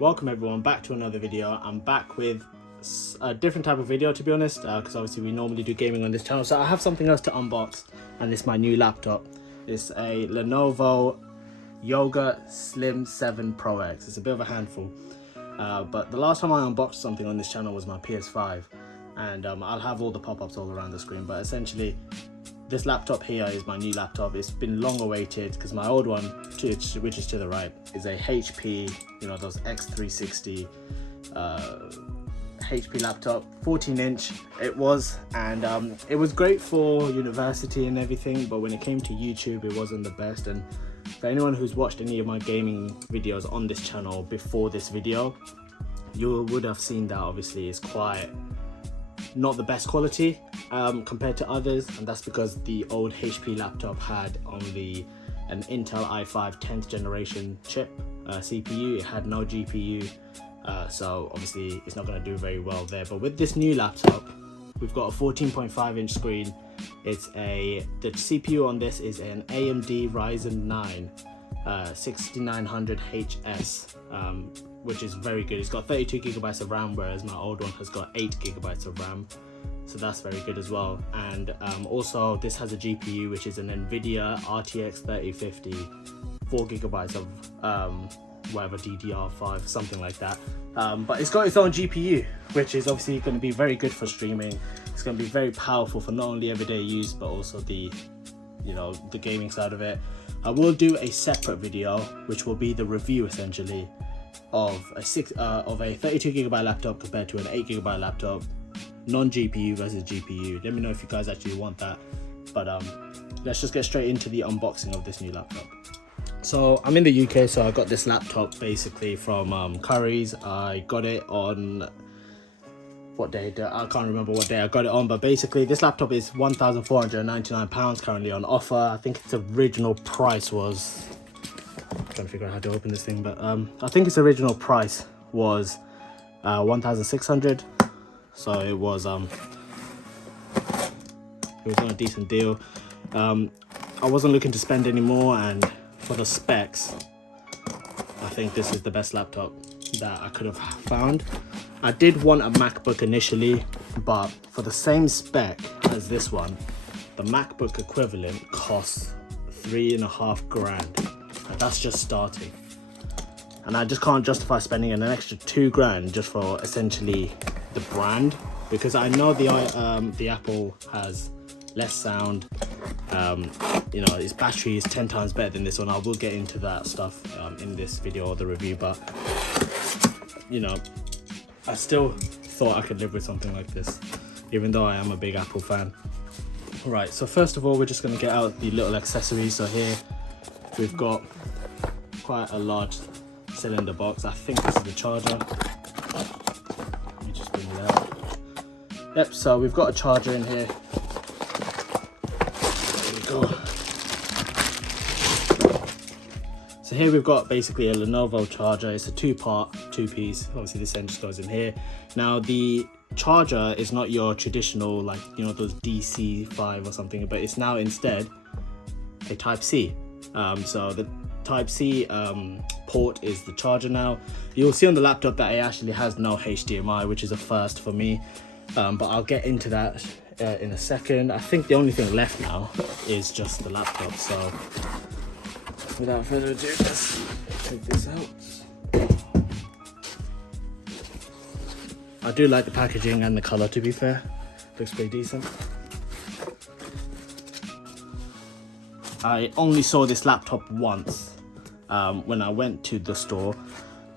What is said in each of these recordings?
Welcome everyone back to another video. I'm back with a different type of video, to be honest, because obviously we normally do gaming on this channel, so I have something else to unbox, and it's my new laptop. It's a Lenovo Yoga Slim 7 Pro X. It's a bit of a handful, but the last time I unboxed something on this channel was my PS5, and I'll have all the pop-ups all around the screen, but essentially this laptop here is my new laptop. It's been long awaited because my old one, which is to the right, is a HP, those X360 HP laptop, 14-inch it was, and it was great for university and everything, but when it came to YouTube it wasn't the best. And for anyone who's watched any of my gaming videos on this channel before this video, you would have seen that obviously it's quite not the best quality compared to others, and that's because the old HP laptop had only an Intel i5 10th generation chip CPU. It had no GPU, so obviously it's not going to do very well there. But with this new laptop, we've got a 14.5-inch screen. The CPU on this is an AMD Ryzen 9 6900HS, which is very good. It's got 32 gigabytes of RAM, whereas my old one has got 8 gigabytes of RAM, so that's very good as well. And also this has a GPU, which is an Nvidia RTX 3050, 4 gigabytes of whatever, DDR5, something like that, but it's got its own GPU, which is obviously going to be very good for streaming. It's going to be very powerful for not only everyday use, but also the gaming side of it. I will do a separate video, which will be the review essentially of a 32 gigabyte laptop compared to an 8 gigabyte laptop, non-GPU versus GPU. Let me know if you guys actually want that, but let's just get straight into the unboxing of this new laptop. So I'm in the UK, so I got this laptop basically from Curry's. I got it on, what day? I can't remember what day I got it on, but basically this laptop is £1,499 currently on offer. I think its original price was, I'm trying to figure out how to open this thing, but I think its original price was 1,600. So it was on a decent deal. I wasn't looking to spend any more, and for the specs, I think this is the best laptop that I could have found. I did want a MacBook initially, but for the same spec as this one, the MacBook equivalent costs $3.5 grand, and that's just starting. And I just can't justify spending an extra $2 grand just for essentially the brand, because I know the Apple has less sound. Its battery is 10 times better than this one. I will get into that stuff in this video or the review, but I still thought I could live with something like this, even though I am a big Apple fan. Right, so first of all, we're just going to get out the little accessories. So here we've got quite a large cylinder box. I think this is the charger. Let me just bring it out. Yep, so we've got a charger in here. There we go. So here we've got basically a Lenovo charger. It's a two-piece. Obviously this end just goes in here. Now the charger is not your traditional, those DC5 or something, but it's now instead a Type-C. So the Type-C port is the charger now. You'll see on the laptop that it actually has no HDMI, which is a first for me, but I'll get into that in a second. I think the only thing left now is just the laptop, so without further ado, let's take this out. I do like the packaging and the color, to be fair. Looks pretty decent. I only saw this laptop once when I went to the store.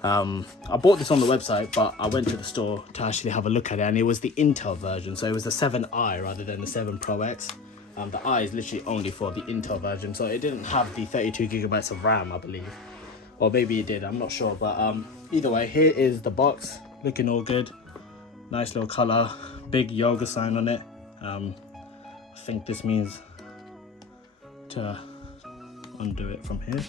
I bought this on the website, but I went to the store to actually have a look at it, and it was the Intel version, so it was the 7i rather than the 7 Pro X. The I is literally only for the Intel version, so it didn't have the 32 gigabytes of RAM, I believe. Or maybe it did, I'm not sure, but either way, here is the box, looking all good. Nice little color, big yoga sign on it. I think this means to undo it from here.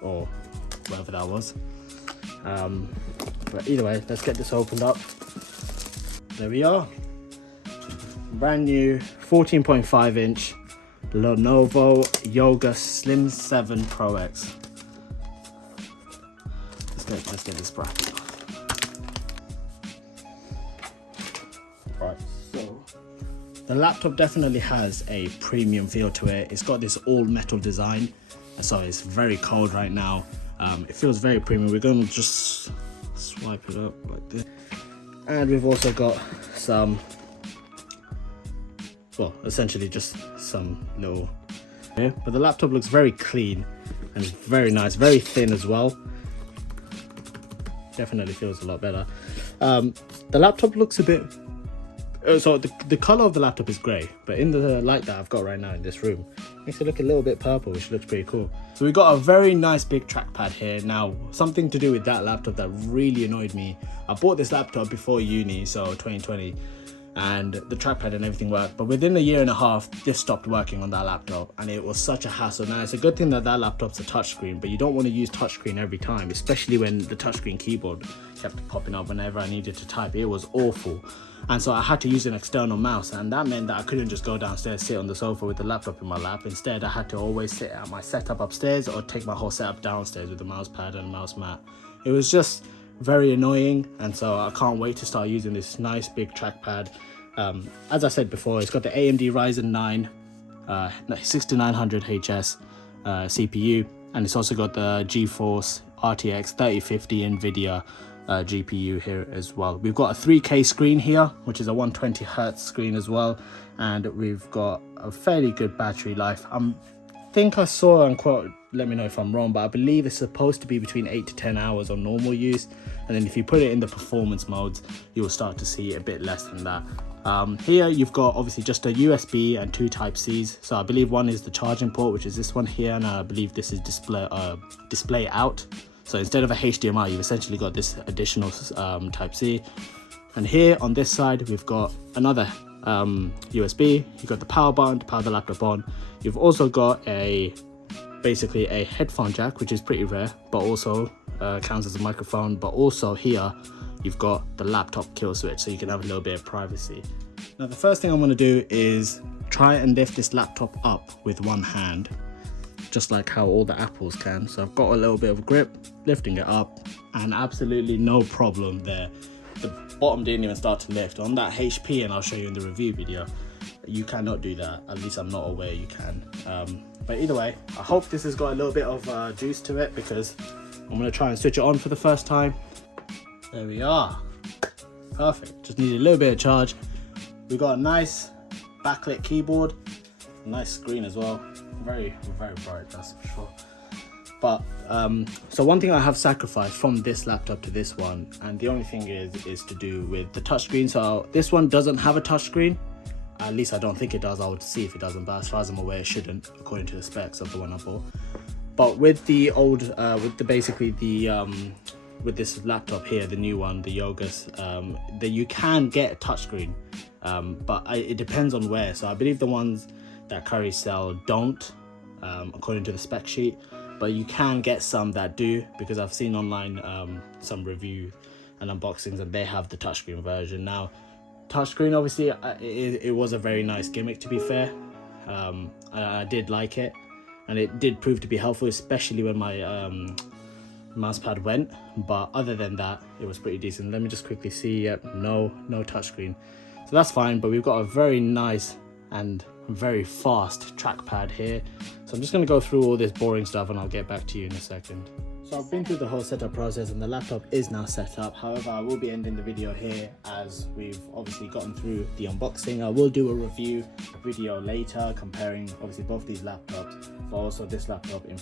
Or whatever that was. But either way, let's get this opened up. There we are. Brand new 14.5 inch Lenovo Yoga Slim 7 Pro X. Let's get this bracket off. Right, so the laptop definitely has a premium feel to it. It's got this all metal design, so it's very cold right now. It feels very premium. We're going to just swipe it up like this. And we've also got some, well, essentially just some little, yeah, but the laptop looks very clean and it's very nice, very thin as well. Definitely feels a lot better. The laptop looks a bit, so the color of the laptop is grey, but in the light that I've got right now in this room, it makes it look a little bit purple, which looks pretty cool. So we've got a very nice big trackpad here. Now, something to do with that laptop that really annoyed me. I bought this laptop before uni, so 2020, and the trackpad and everything worked, but within a year and a half this stopped working on that laptop, and it was such a hassle. Now, it's a good thing that laptop's a touchscreen, but you don't want to use touchscreen every time, especially when the touchscreen keyboard kept popping up whenever I needed to type. It was awful, and so I had to use an external mouse, and that meant that I couldn't just go downstairs, sit on the sofa with the laptop in my lap. Instead, I had to always sit at my setup upstairs or take my whole setup downstairs with the mouse pad and mouse mat. It was just very annoying, and so I can't wait to start using this nice big trackpad. As I said before, it's got the AMD Ryzen 9 6900HS CPU, and it's also got the GeForce RTX 3050 NVIDIA GPU here as well. We've got a 3K screen here, which is a 120Hz screen as well, and we've got a fairly good battery life. I think I saw, and quote, let me know if I'm wrong, but I believe it's supposed to be between 8 to 10 hours on normal use, and then if you put it in the performance modes, you will start to see a bit less than that. Here you've got obviously just a USB and 2 Type-Cs. So I believe one is the charging port, which is this one here, and I believe this is display out. So instead of a HDMI, you've essentially got this additional Type-C. And here on this side, we've got another USB. You've got the power button to power the laptop on. You've also got basically a headphone jack, which is pretty rare, but also counts as a microphone. But also here, you've got the laptop kill switch, so you can have a little bit of privacy. Now, the first thing I'm going to do is try and lift this laptop up with one hand, just like how all the Apples can. So I've got a little bit of grip, lifting it up, and absolutely no problem there. The bottom didn't even start to lift. On that HP, and I'll show you in the review video, you cannot do that. At least I'm not aware you can. But either way, I hope this has got a little bit of juice to it, because I'm going to try and switch it on for the first time. There we are. Perfect. Just need a little bit of charge. We've got a nice backlit keyboard, a nice screen as well. Very, very bright, that's for sure. But so one thing I have sacrificed from this laptop to this one, and the only thing is to do with the touchscreen. So this one doesn't have a touchscreen. At least I don't think it does. I would see if it doesn't, but as far as I'm aware, it shouldn't, according to the specs of the one I bought. But with the old, with this laptop here, the new one, the Yogas, that you can get a touchscreen, but it depends on where. So I believe the ones that Curry sell don't, according to the spec sheet, but you can get some that do, because I've seen online some review and unboxings, and they have the touchscreen version. Now, touchscreen, obviously, it was a very nice gimmick, to be fair. I did like it, and it did prove to be helpful, especially when my mousepad went. But other than that, it was pretty decent. Let me just quickly see. Yep, no touchscreen, so that's fine. But we've got a very nice and very fast trackpad here, so I'm just going to go through all this boring stuff, and I'll get back to you in a second. So I've been through the whole setup process, and the laptop is now set up. However, I will be ending the video here, as we've obviously gotten through the unboxing. I will do a review video later comparing obviously both these laptops, but also this laptop in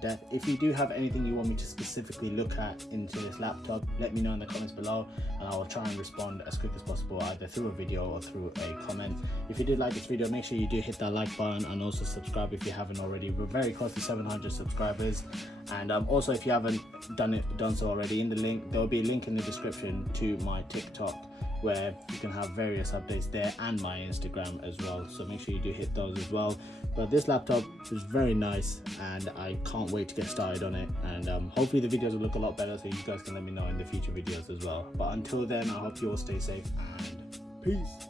depth. If you do have anything you want me to specifically look at into this laptop, let me know in the comments below, and I will try and respond as quick as possible, either through a video or through a comment. If you did like this video, make sure you do hit that like button, and also subscribe if you haven't already. We're very close to 700 subscribers, and also if you haven't done so already, in the link, there will be a link in the description to my TikTok, where you can have various updates there, and my Instagram as well, so make sure you do hit those as well. But this laptop is very nice, and I can't wait to get started on it, and hopefully the videos will look a lot better, so you guys can let me know in the future videos as well. But until then, I hope you all stay safe, and peace.